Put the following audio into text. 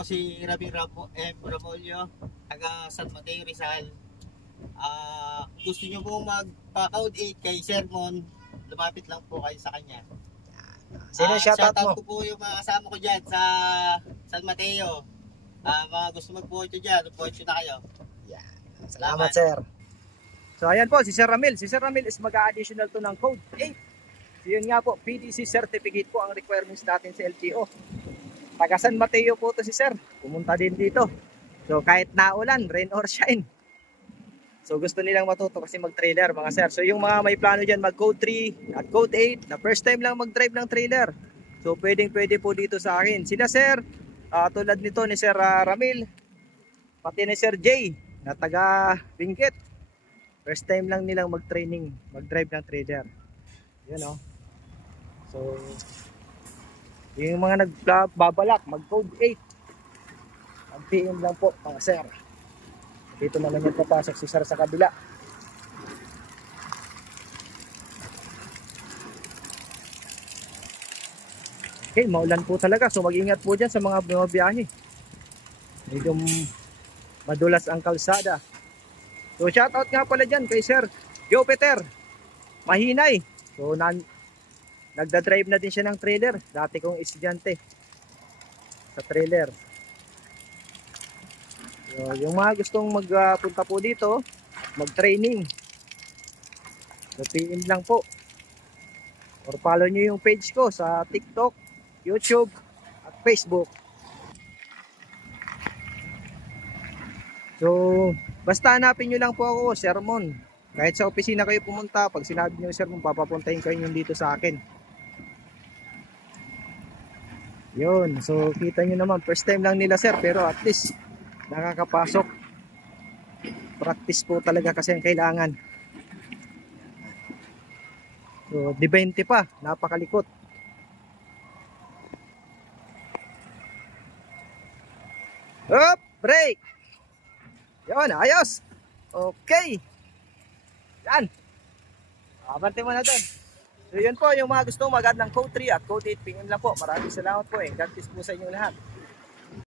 po si Ramil Ramolyo, taga San Mateo, Rizal. Gusto nyo po magpa-code 8 kay Sermon, lumapit lang po kayo sa kanya. Sino shoutout mo? Shoutout ko po yung mga kasama ko dyan sa San Mateo. Mga gusto mag-vote dyan, vote na kayo. Yan. Salamat sir. So ayan po si Sir Ramil. Si Sir Ramil is mag-additional to ng code 8. So yun nga po, PDC certificate po ang requirements natin sa LTO. Taga San Mateo po to si Sir. Pumunta din dito. So kahit naulan, rain or shine. So gusto nilang matuto kasi mag-trailer mga sir. So yung mga may plano dyan mag-code 3 at code 8 na first time lang mag-drive ng trailer. So pwede po dito sa akin. Sila sir, tulad nito ni Sir Ramil, pati ni Sir Jay na taga Benguet. First time lang nilang mag-training, mag-drive ng trailer. Yan o. So yung mga nagbabalak mag-code 8, mag-PM lang po mga sir. Dito naman yung papasok si Sir sa kabila. Okay, maulan po talaga. So mag-ingat po dyan sa mga biyahe. Medyo madulas ang kalsada. So shoutout nga pala dyan kay Sir Jupiter Mahinay. So nagda-drive na din siya ng trailer. Dati kong estudyante sa trailer. So, yung mga gustong magpunta po dito, mag-training, so PM lang po or follow nyo yung page ko sa TikTok, YouTube at Facebook. So basta hanapin nyo lang po ako, Sermon. Kahit sa opisina kayo pumunta, pag sinabi nyo Sermon, papapuntahin kayo yung dito sa akin. Yun, so kita nyo naman, first time lang nila sir, pero at least nakakapasok. Practice po talaga kasi ang kailangan. So, di 20 pa, napakalikot. Up, break. Yun, ayos. Okay. Yan. Abante mo na doon. So, yun po yung mga gusto mag-add ng code 3 at code 8 PM lang po. Maraming salamat po God bless po sa inyong lahat.